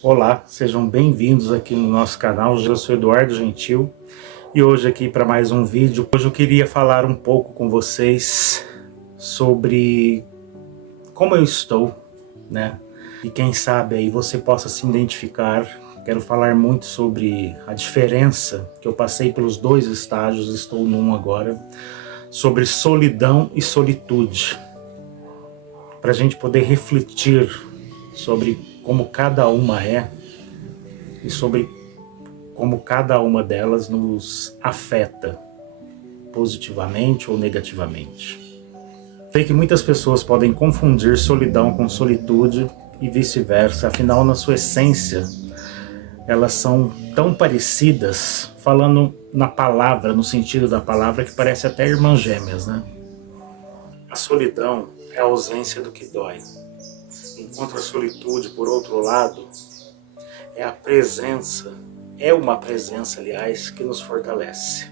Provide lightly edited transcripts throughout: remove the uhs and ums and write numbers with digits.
Olá, sejam bem-vindos aqui no nosso canal. Eu sou Eduardo Gentil e hoje aqui para mais um vídeo. Hoje eu queria falar um pouco com vocês sobre como eu estou, né? E quem sabe aí você possa se identificar. Quero falar muito sobre a diferença que eu passei pelos dois estágios, estou num agora, sobre solidão e solitude, para a gente poder refletir sobre como cada uma é e sobre como cada uma delas nos afeta positivamente ou negativamente. Sei que muitas pessoas podem confundir solidão com solitude e vice-versa, afinal, na sua essência, elas são tão parecidas, falando na palavra, no sentido da palavra, que parece até irmãs gêmeas, né? A solidão é a ausência do que dói, enquanto a solitude, por outro lado, é a presença, é uma presença, aliás, que nos fortalece.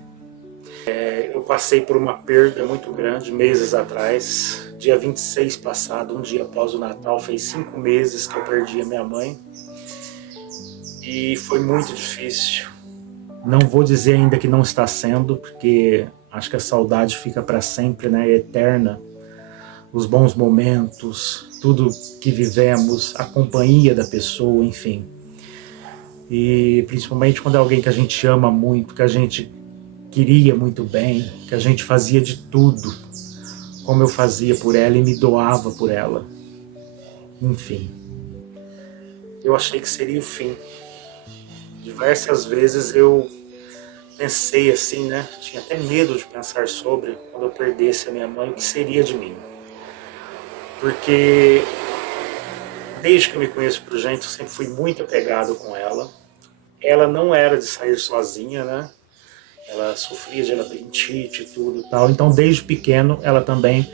Eu passei por uma perda muito grande meses atrás, dia 26 passado, um dia após o Natal, fez 5 meses que eu perdi a minha mãe e foi muito difícil. Não vou dizer ainda que não está sendo, porque acho que a saudade fica para sempre, né? É eterna. Os bons momentos, tudo que vivemos, a companhia da pessoa, enfim. E principalmente quando é alguém que a gente ama muito, que a gente queria muito bem, que a gente fazia de tudo como eu fazia por ela e me doava por ela. Enfim, eu achei que seria o fim. Diversas vezes eu pensei assim, né? Tinha até medo de pensar sobre, quando eu perdesse a minha mãe, o que seria de mim. Porque desde que eu me conheço por gente, eu sempre fui muito apegado com ela. Ela não era de sair sozinha, né? Ela sofria de labirintite e tudo e tal. Então, desde pequeno, ela também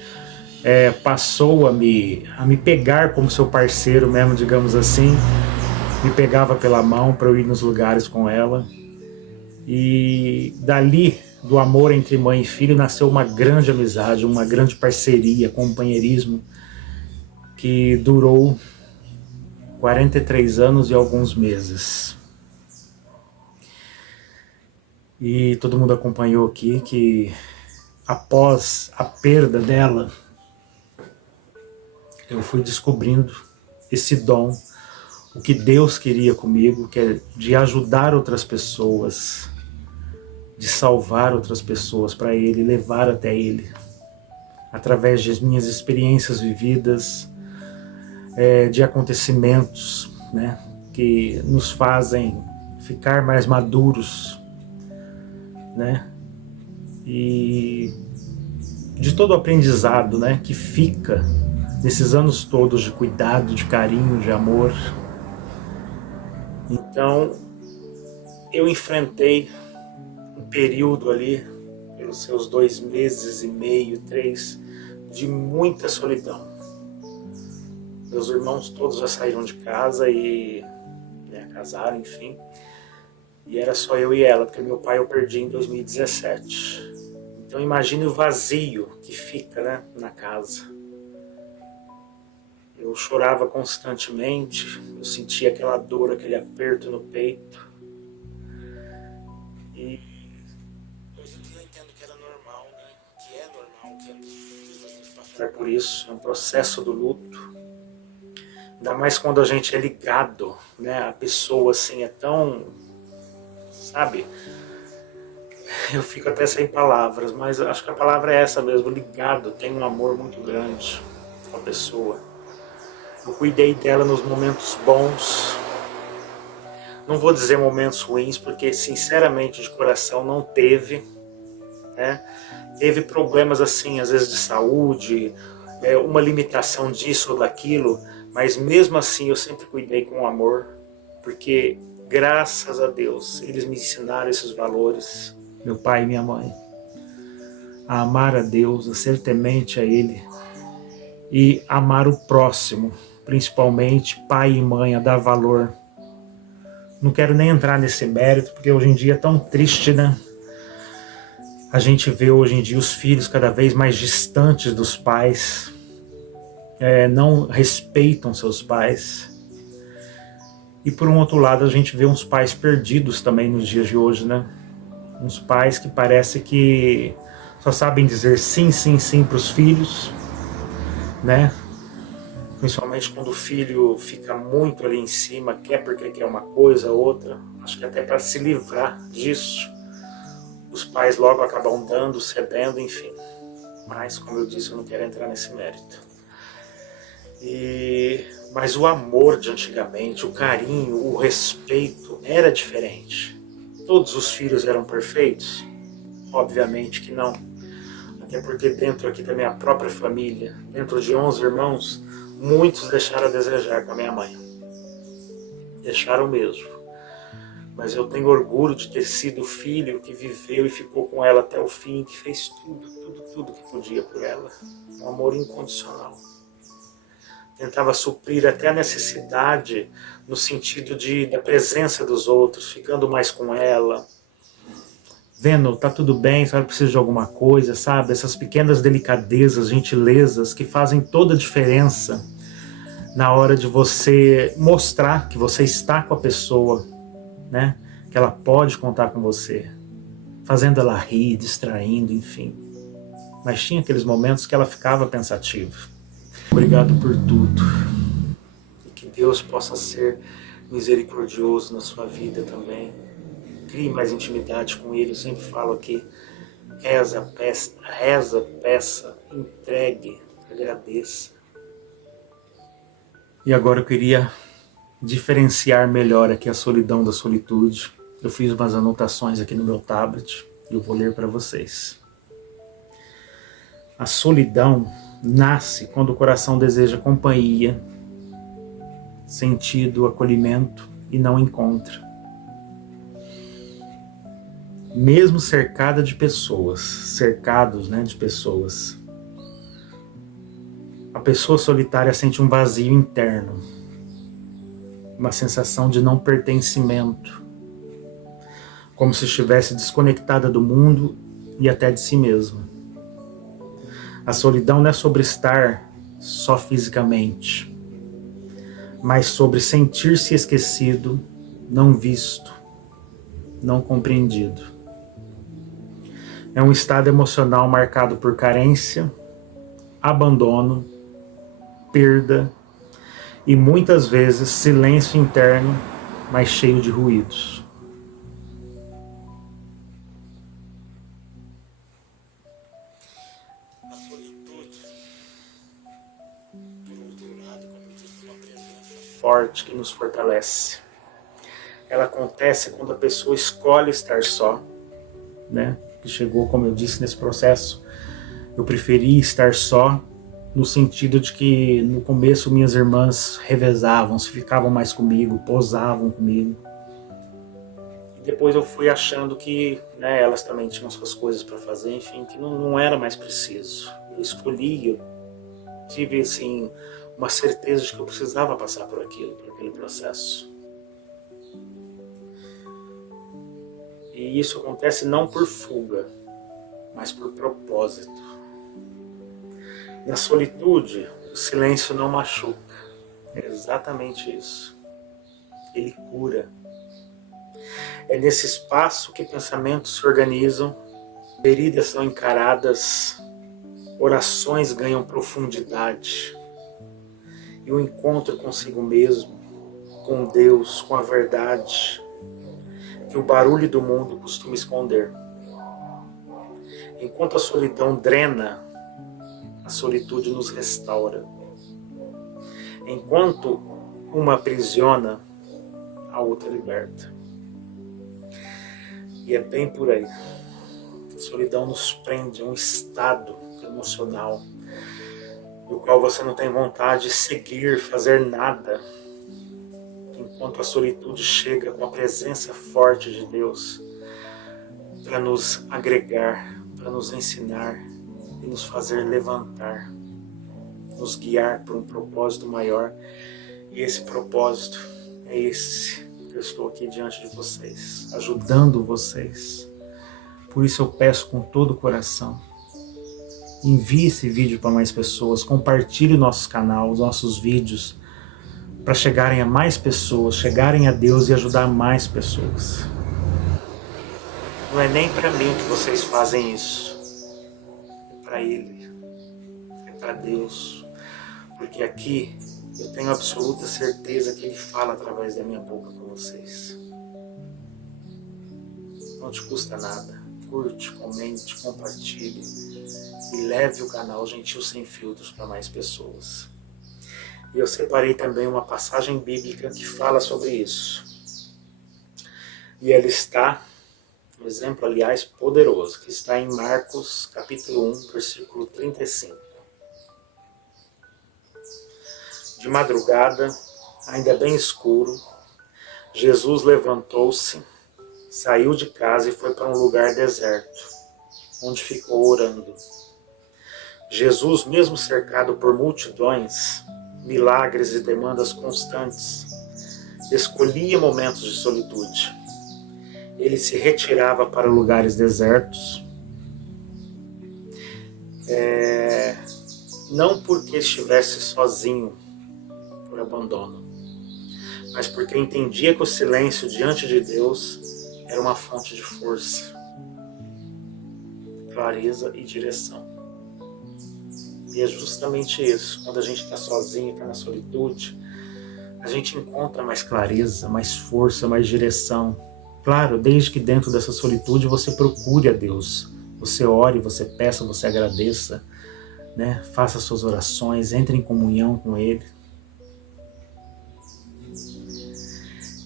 passou a me pegar como seu parceiro mesmo, digamos assim. Me pegava pela mão para eu ir nos lugares com ela. E dali, do amor entre mãe e filho, nasceu uma grande amizade, uma grande parceria, companheirismo, que durou 43 anos e alguns meses. E todo mundo acompanhou aqui que após a perda dela, eu fui descobrindo esse dom, o que Deus queria comigo, que é de ajudar outras pessoas, de salvar outras pessoas para Ele, levar até Ele, através das minhas experiências vividas, de acontecimentos, né, que nos fazem ficar mais maduros, né, e de todo o aprendizado, né, que fica nesses anos todos de cuidado, de carinho, de amor. Então, eu enfrentei um período ali, pelos seus 2 meses e meio, 3, de muita solidão. Meus irmãos todos já saíram de casa e casaram, enfim. E era só eu e ela, porque meu pai eu perdi em 2017. Então imagine o vazio que fica, né, na casa. Eu chorava constantemente, eu sentia aquela dor, aquele aperto no peito. E hoje em dia eu entendo que era normal, né? Que é normal, que é preciso a gente passar por isso. É um processo do luto. Ainda mais quando a gente é ligado, né? A pessoa assim é tão, sabe? Eu fico até sem palavras, mas acho que a palavra é essa mesmo, ligado, tem um amor muito grande com a pessoa. Eu cuidei dela nos momentos bons, não vou dizer momentos ruins, porque sinceramente de coração não teve, né? Teve problemas assim, às vezes de saúde, uma limitação disso ou daquilo, mas mesmo assim eu sempre cuidei com amor, porque graças a Deus eles me ensinaram esses valores, meu pai e minha mãe, a amar a Deus, a ser temente a Ele e amar o próximo, principalmente pai e mãe, a dar valor. Não quero nem entrar nesse mérito, porque hoje em dia é tão triste, né? A gente vê hoje em dia os filhos cada vez mais distantes dos pais, não respeitam seus pais. E por um outro lado a gente vê uns pais perdidos também nos dias de hoje, né? Uns pais que parece que só sabem dizer sim, sim, sim para os filhos, né? Principalmente quando o filho fica muito ali em cima, quer porque quer uma coisa, outra. Acho que até para se livrar disso, os pais logo acabam dando, cedendo, enfim. Mas, como eu disse, eu não quero entrar nesse mérito. Mas o amor de antigamente, o carinho, o respeito era diferente. Todos os filhos eram perfeitos? Obviamente que não. Até porque dentro aqui da minha própria família, dentro de 11 irmãos, muitos deixaram a desejar com a minha mãe. Deixaram mesmo. Mas eu tenho orgulho de ter sido o filho que viveu e ficou com ela até o fim, que fez tudo que podia por ela. Um amor incondicional. Tentava suprir até a necessidade no sentido da presença dos outros, ficando mais com ela, vendo, tá tudo bem, sabe, precisa de alguma coisa, sabe? Essas pequenas delicadezas, gentilezas que fazem toda a diferença na hora de você mostrar que você está com a pessoa, né? Que ela pode contar com você, fazendo ela rir, distraindo, enfim. Mas tinha aqueles momentos que ela ficava pensativa. Obrigado por tudo. E que Deus possa ser misericordioso na sua vida também. Crie mais intimidade com Ele. Eu sempre falo aqui, reza, peça, entregue, agradeça. E agora eu queria diferenciar melhor aqui a solidão da solitude. Eu fiz umas anotações aqui no meu tablet e eu vou ler para vocês. A solidão nasce quando o coração deseja companhia, sentido, acolhimento e não encontra. Mesmo cercada de pessoas, cercados, de pessoas, a pessoa solitária sente um vazio interno, uma sensação de não pertencimento, como se estivesse desconectada do mundo e até de si mesma. A solidão não é sobre estar só fisicamente, mas sobre sentir-se esquecido, não visto, não compreendido. É um estado emocional marcado por carência, abandono, perda e muitas vezes silêncio interno, mas cheio de ruídos. A solitude, por outro lado, como eu disse, é uma presença forte que nos fortalece. Ela acontece quando a pessoa escolhe estar só, que chegou, como eu disse, nesse processo. Eu preferi estar só, no sentido de que no começo minhas irmãs revezavam, se ficavam mais comigo, posavam comigo. E depois eu fui achando que elas também tinham suas coisas para fazer, enfim, que não era mais preciso. Eu escolhi, eu tive assim, uma certeza de que eu precisava passar por aquele processo. E isso acontece não por fuga, mas por propósito. Na solitude, o silêncio não machuca. É exatamente isso. Ele cura. É nesse espaço que pensamentos se organizam, feridas são encaradas, orações ganham profundidade. E o encontro consigo mesmo, com Deus, com a verdade, que o barulho do mundo costuma esconder. Enquanto a solidão drena, a solitude nos restaura. Enquanto uma aprisiona, a outra liberta. E é bem por aí. A solidão nos prende a um estado emocional do qual você não tem vontade de seguir, fazer nada. Enquanto a solitude chega com a presença forte de Deus para nos agregar, para nos ensinar e nos fazer levantar, nos guiar por um propósito maior. E esse propósito é esse que eu estou aqui diante de vocês, ajudando vocês. Por isso eu peço com todo o coração, envie esse vídeo para mais pessoas, compartilhe o nosso canal, os nossos vídeos, para chegarem a mais pessoas, chegarem a Deus e ajudar mais pessoas. Não é nem para mim que vocês fazem isso, é para Ele, é para Deus, porque aqui eu tenho absoluta certeza que Ele fala através da minha boca com vocês. Não te custa nada. Curte, comente, compartilhe e leve o canal Gentil Sem Filtros para mais pessoas. E eu separei também uma passagem bíblica que fala sobre isso. E ela está, um exemplo, aliás, poderoso, que está em Marcos, capítulo 1, versículo 35. De madrugada, ainda bem escuro, Jesus levantou-se, saiu de casa e foi para um lugar deserto, onde ficou orando. Jesus, mesmo cercado por multidões, milagres e demandas constantes, escolhia momentos de solitude. Ele se retirava para lugares desertos, não porque estivesse sozinho por abandono, mas porque entendia que o silêncio diante de Deus era uma fonte de força, clareza e direção. E é justamente isso, quando a gente está sozinho, está na solitude, a gente encontra mais clareza, mais força, mais direção. Claro, desde que dentro dessa solitude você procure a Deus, você ore, você peça, você agradeça, né? Faça suas orações, entre em comunhão com Ele.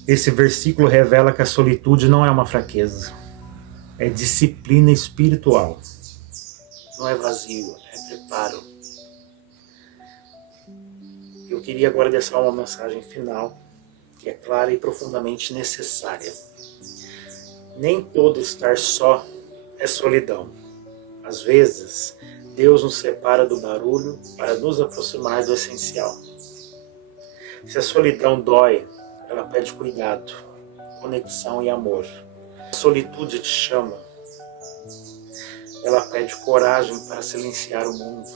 Esse versículo revela que a solitude não é uma fraqueza, é disciplina espiritual. Não é vazio, é preparo. Eu queria agora deixar uma mensagem final, que é clara e profundamente necessária. Nem todo estar só é solidão. Às vezes, Deus nos separa do barulho para nos aproximar do essencial. Se a solidão dói, ela pede cuidado, conexão e amor. A solitude te chama. Ela pede coragem para silenciar o mundo.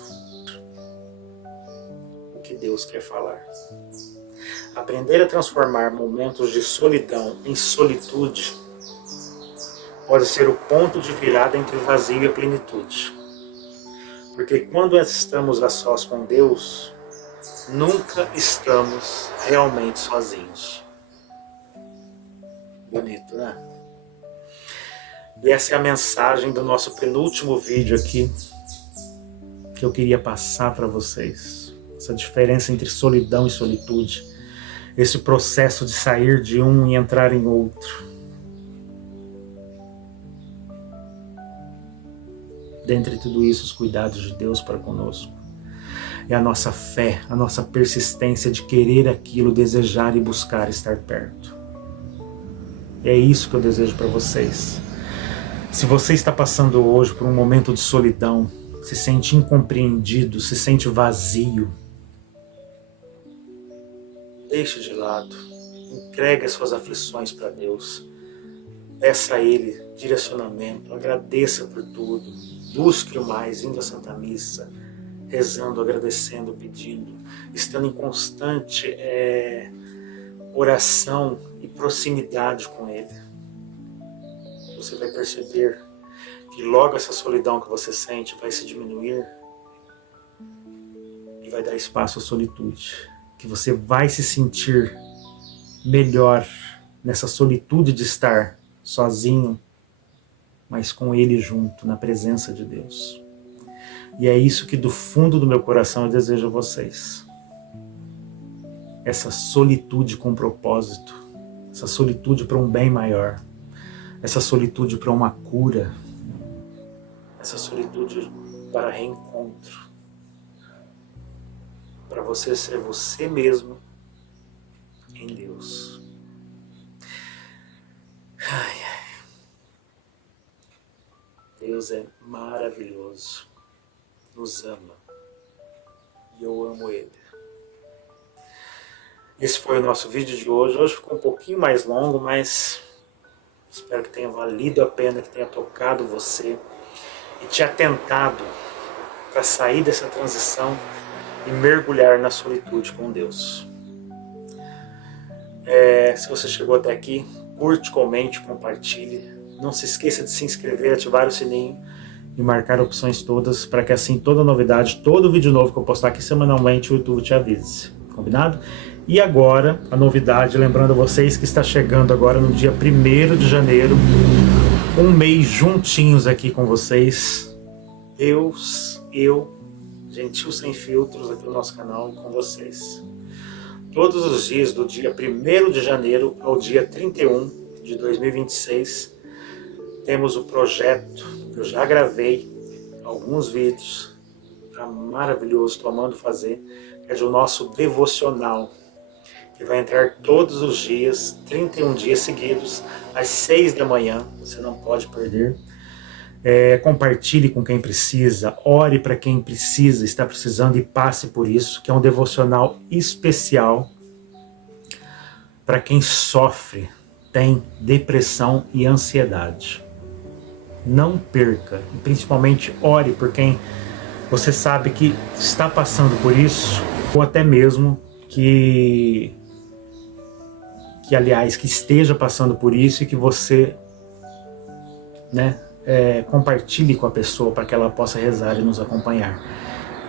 O que Deus quer falar. Aprender a transformar momentos de solidão em solitude pode ser o ponto de virada entre o vazio e a plenitude. Porque quando estamos a sós com Deus, nunca estamos realmente sozinhos. Bonito, né? E essa é a mensagem do nosso penúltimo vídeo aqui, que eu queria passar para vocês. Essa diferença entre solidão e solitude. Esse processo de sair de um e entrar em outro. Dentre tudo isso, os cuidados de Deus para conosco. É a nossa fé, a nossa persistência de querer aquilo, desejar e buscar estar perto. É isso que eu desejo para vocês. Se você está passando hoje por um momento de solidão, se sente incompreendido, se sente vazio, deixe de lado, entregue as suas aflições para Deus, peça a Ele direcionamento, agradeça por tudo, busque-o mais, indo à Santa Missa, rezando, agradecendo, pedindo, estando em constante oração e proximidade com Ele. Você vai perceber que logo essa solidão que você sente vai se diminuir e vai dar espaço à solitude. Que você vai se sentir melhor nessa solitude de estar sozinho, mas com Ele junto, na presença de Deus. E é isso que do fundo do meu coração eu desejo a vocês. Essa solitude com propósito, essa solitude para um bem maior, essa solitude para uma cura, essa solitude para reencontro, para você ser você mesmo em Deus. Ai, ai. Deus é maravilhoso, nos ama e eu amo Ele. Esse foi o nosso vídeo de hoje. Hoje ficou um pouquinho mais longo, mas espero que tenha valido a pena, que tenha tocado você e te atentado para sair dessa transição e mergulhar na solitude com Deus. Se você chegou até aqui, curte, comente, compartilhe. Não se esqueça de se inscrever, ativar o sininho e marcar opções todas, para que assim toda novidade, todo vídeo novo que eu postar aqui semanalmente, o YouTube te avise. Combinado? E agora, a novidade, lembrando a vocês que está chegando agora no dia 1º de janeiro, um mês juntinhos aqui com vocês. Deus, eu, Gentil Sem Filtros aqui no nosso canal e com vocês. Todos os dias, do dia 1º de janeiro ao dia 31 de 2026, temos o projeto que eu já gravei, alguns vídeos, tá maravilhoso, estou amando fazer, é do nosso devocional, que vai entrar todos os dias, 31 dias seguidos, às 6 da manhã, você não pode perder. Compartilhe com quem precisa, ore para quem precisa, está precisando e passe por isso, que é um devocional especial para quem sofre, tem depressão e ansiedade. Não perca, e principalmente ore por quem você sabe que está passando por isso, ou até mesmo que esteja passando por isso e que você, compartilhe com a pessoa para que ela possa rezar e nos acompanhar.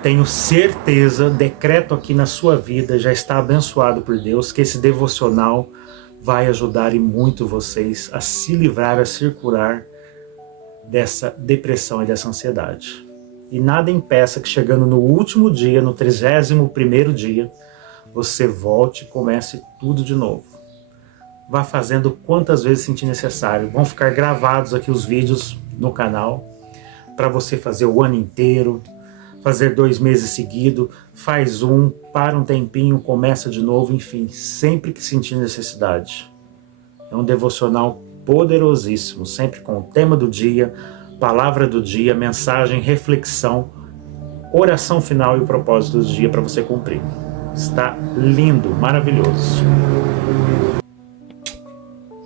Tenho certeza, decreto aqui na sua vida, já está abençoado por Deus, que esse devocional vai ajudar e muito vocês a se livrar, a se curar dessa depressão e dessa ansiedade. E nada impeça que chegando no último dia, no 31º dia, você volte e comece tudo de novo. Vá fazendo quantas vezes sentir necessário. Vão ficar gravados aqui os vídeos no canal para você fazer o ano inteiro, fazer 2 meses seguidos, faz para um tempinho, começa de novo, enfim, sempre que sentir necessidade. É um devocional poderosíssimo, sempre com o tema do dia, palavra do dia, mensagem, reflexão, oração final e o propósito do dia para você cumprir. Está lindo, maravilhoso.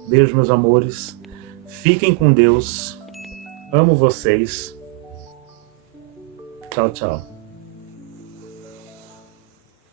Beijo, meus amores. Fiquem com Deus. Amo vocês. Tchau, tchau.